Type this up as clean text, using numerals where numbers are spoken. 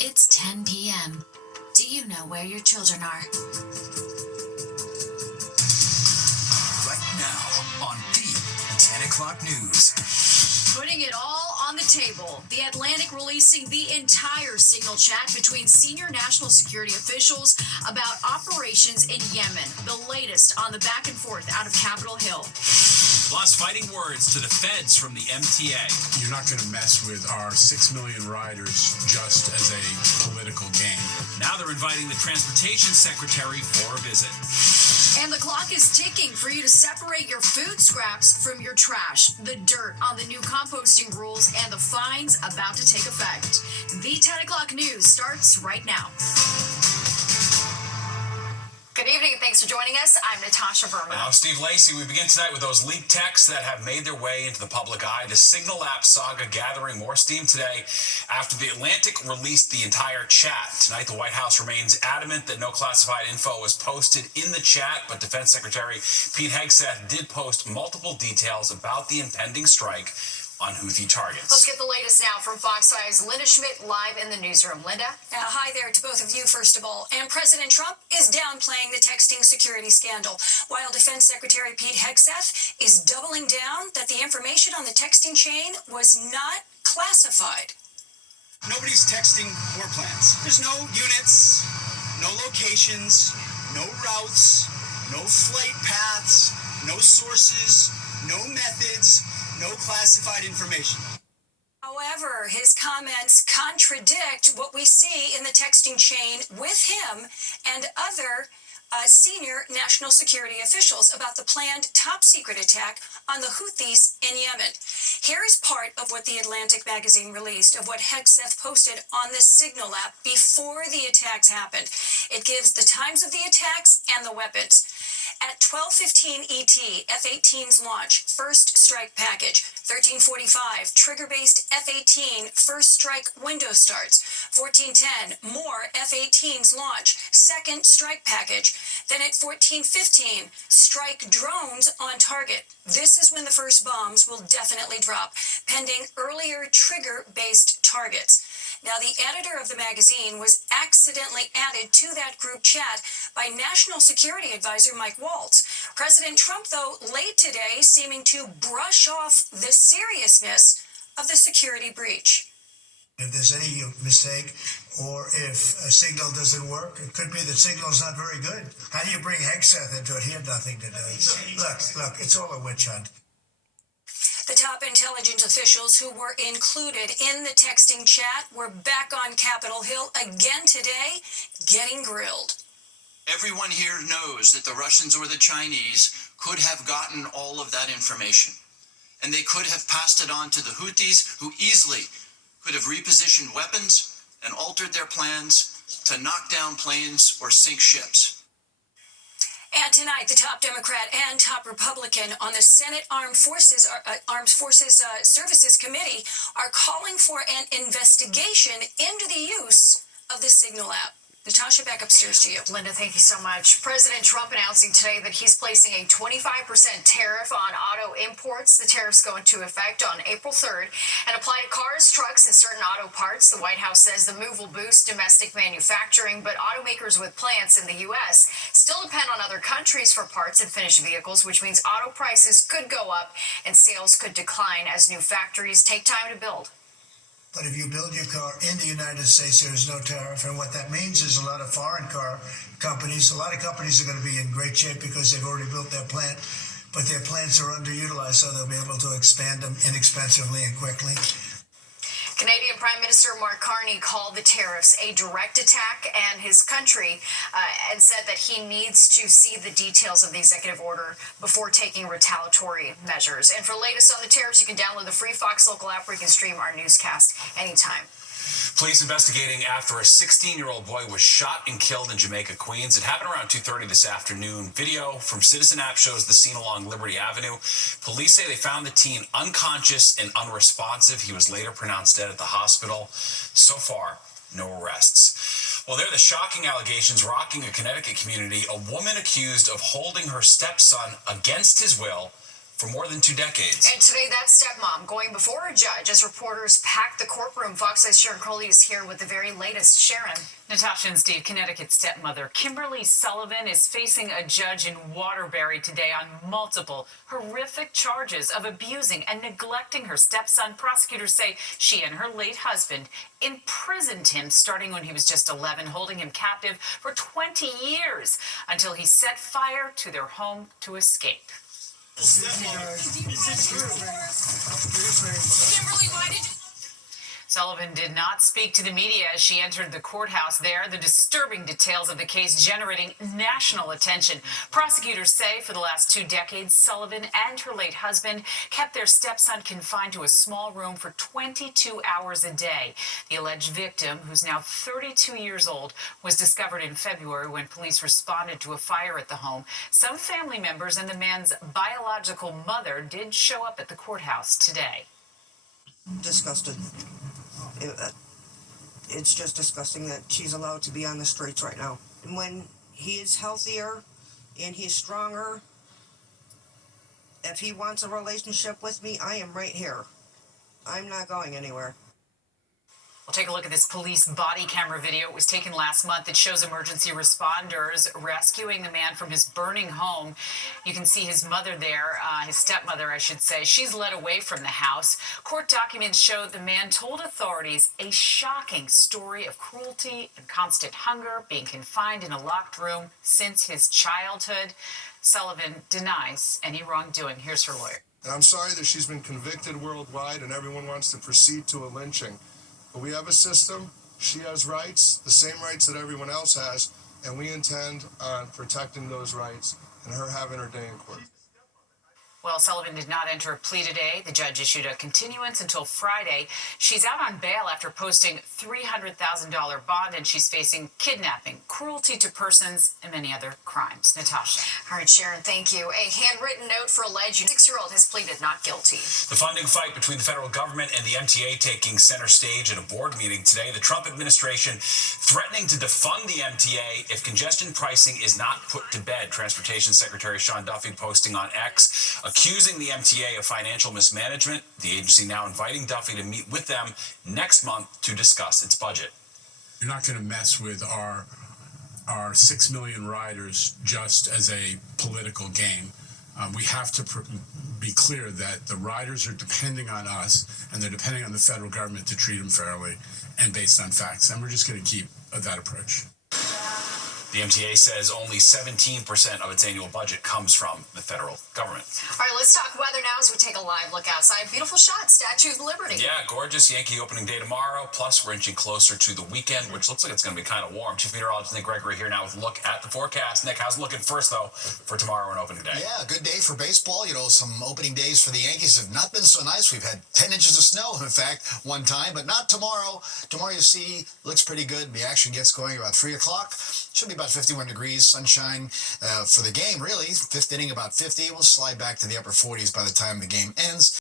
It's 10 p.m. Do you know where your children are? Right now on the 10 o'clock news. Putting it all on the table, The Atlantic releasing the entire signal chat between senior national security officials about operations in Yemen, the latest on the back and forth out of Capitol Hill. Plus, fighting words to the feds from the MTA. You're not going to mess with our 6 million riders just as a political game. Now they're inviting the Transportation Secretary for a visit. And the clock is ticking for you to separate your food scraps from your trash, the dirt on the new composting rules, and the fines about to take effect. The 10 o'clock news starts right now. Good evening and thanks for joining us. I'm Natasha Verma. And I'm Steve Lacey. We begin tonight with those leaked texts that have made their way into the public eye. The Signal app saga gathering more steam today after The Atlantic released the entire chat. Tonight, the White House remains adamant that no classified info was posted in the chat, but Defense Secretary Pete Hegseth did post multiple details about the impending strike on Houthi targets. Let's get the latest now from Fox 5's Linda Schmidt live in the newsroom. Linda? Hi there to both of you, first of all. And President Trump is downplaying the texting security scandal, while Defense Secretary Pete Hegseth is doubling down that the information on the texting chain was not classified. Nobody's texting war plans. There's no units, no locations, no routes, no flight paths, no sources, no methods, no classified information. However, his comments contradict what we see in the texting chain with him and other senior national security officials about the planned top-secret attack on the Houthis in Yemen. Here is part of what the Atlantic magazine released of what Hegseth posted on the Signal app before the attacks happened. It gives the times of the attacks and the weapons. At 12:15 ET, F-18's launch, first strike package. 13:45, trigger-based F-18 first strike window starts. 14:10, more F-18's launch, second strike package. Then at 14:15, strike drones on target. This is when the first bombs will definitely drop, pending earlier trigger-based targets. Now, the editor of the magazine was accidentally added to that group chat by National Security Advisor Mike Waltz. President Trump, though, late today seeming to brush off the seriousness of the security breach. If there's any mistake or if a signal doesn't work, it could be that signal's not very good. How do you bring Hegseth into it? He had nothing to do. Look, it's all a witch hunt. The top intelligence officials who were included in the texting chat were back on Capitol Hill again today, getting grilled. Everyone here knows that the Russians or the Chinese could have gotten all of that information. And they could have passed it on to the Houthis, who easily could have repositioned weapons and altered their plans to knock down planes or sink ships. And tonight, the top Democrat and top Republican on the Senate Armed Forces Services Committee are calling for an investigation into the use of the Signal app. Natasha, back upstairs to you. Linda, thank you so much. President Trump announcing today that he's placing a 25% tariff on auto imports. The tariffs go into effect on April 3rd and apply to cars, trucks, and certain auto parts. The White House says the move will boost domestic manufacturing, but automakers with plants in the U.S. still depend on other countries for parts and finished vehicles, which means auto prices could go up and sales could decline as new factories take time to build. But if you build your car in the United States, there is no tariff. And what that means is a lot of foreign car companies, a lot of companies are going to be in great shape because they've already built their plant, but their plants are underutilized, so they'll be able to expand them inexpensively and quickly. Canadian Prime Minister Mark Carney called the tariffs a direct attack and his country and said that he needs to see the details of the executive order before taking retaliatory measures. And for latest on the tariffs, you can download the free Fox Local app where you can stream our newscast anytime. Police investigating after a 16-year-old boy was shot and killed in Jamaica, Queens. It happened around 2:30 this afternoon. Video from Citizen App shows the scene along Liberty Avenue. Police say they found the teen unconscious and unresponsive. He was later pronounced dead at the hospital. So far, no arrests. Well, they're the shocking allegations rocking a Connecticut community. A woman accused of holding her stepson against his will for more than 2 decades. And today, that stepmom going before a judge as reporters packed the courtroom. Fox 6's Sharon Crowley is here with the very latest. Sharon. Natasha and Steve, Connecticut stepmother Kimberly Sullivan is facing a judge in Waterbury today on multiple horrific charges of abusing and neglecting her stepson. Prosecutors say she and her late husband imprisoned him starting when he was just 11, holding him captive for 20 years until he set fire to their home to escape. Kimberly, why did you... Sullivan did not speak to the media as she entered the courthouse there. The disturbing details of the case generating national attention. Prosecutors say for the last 2 decades, Sullivan and her late husband kept their stepson confined to a small room for 22 hours a day. The alleged victim, who's now 32 years old, was discovered in February when police responded to a fire at the home. Some family members and the man's biological mother did show up at the courthouse today. Disgusted. It's just disgusting that she's allowed to be on the streets right now. And when he is healthier and he's stronger, if he wants a relationship with me, I am right here. I'm not going anywhere. We'll take a look at this police body camera video. It was taken last month. It shows emergency responders rescuing the man from his burning home. You can see his mother there, his stepmother, I should say. She's led away from the house. Court documents show the man told authorities a shocking story of cruelty and constant hunger, being confined in a locked room since his childhood. Sullivan denies any wrongdoing. Here's her lawyer. And I'm sorry that she's been convicted worldwide and everyone wants to proceed to a lynching. But we have a system, she has rights, the same rights that everyone else has, and we intend on protecting those rights and her having her day in court. Well, Sullivan did not enter a plea today. The judge issued a continuance until Friday. She's out on bail after posting $300,000 bond, and she's facing kidnapping, cruelty to persons, and many other crimes. Natasha. All right, Sharon, thank you. A handwritten note for alleged 6-year-old has pleaded not guilty. The funding fight between the federal government and the MTA taking center stage at a board meeting today. The Trump administration threatening to defund the MTA if congestion pricing is not put to bed. Transportation Secretary Sean Duffy posting on X, accusing the MTA of financial mismanagement. The agency now inviting Duffy to meet with them next month to discuss its budget. You're not going to mess with our 6 million riders just as a political game. We have to be clear that the riders are depending on us, and they're depending on the federal government to treat them fairly and based on facts. And we're just going to keep that approach. The MTA says only 17% of its annual budget comes from the federal government. All right, let's talk weather now as we take a live look outside. Beautiful shot, Statue of Liberty. Yeah, gorgeous. Yankee opening day tomorrow. Plus, we're inching closer to the weekend, which looks like it's going to be kind of warm. Chief Meteorologist Nick Gregory here now with a look at the forecast. Nick, how's it looking first, though, for tomorrow and opening day? Yeah, good day for baseball. You know, some opening days for the Yankees have not been so nice. We've had 10 inches of snow, in fact, one time, but not tomorrow. Tomorrow, you see, looks pretty good. The action gets going about 3 o'clock. Should be about 51 degrees, sunshine for the game, really. Fifth inning, about 50. We'll slide back to the upper 40s by the time the game ends.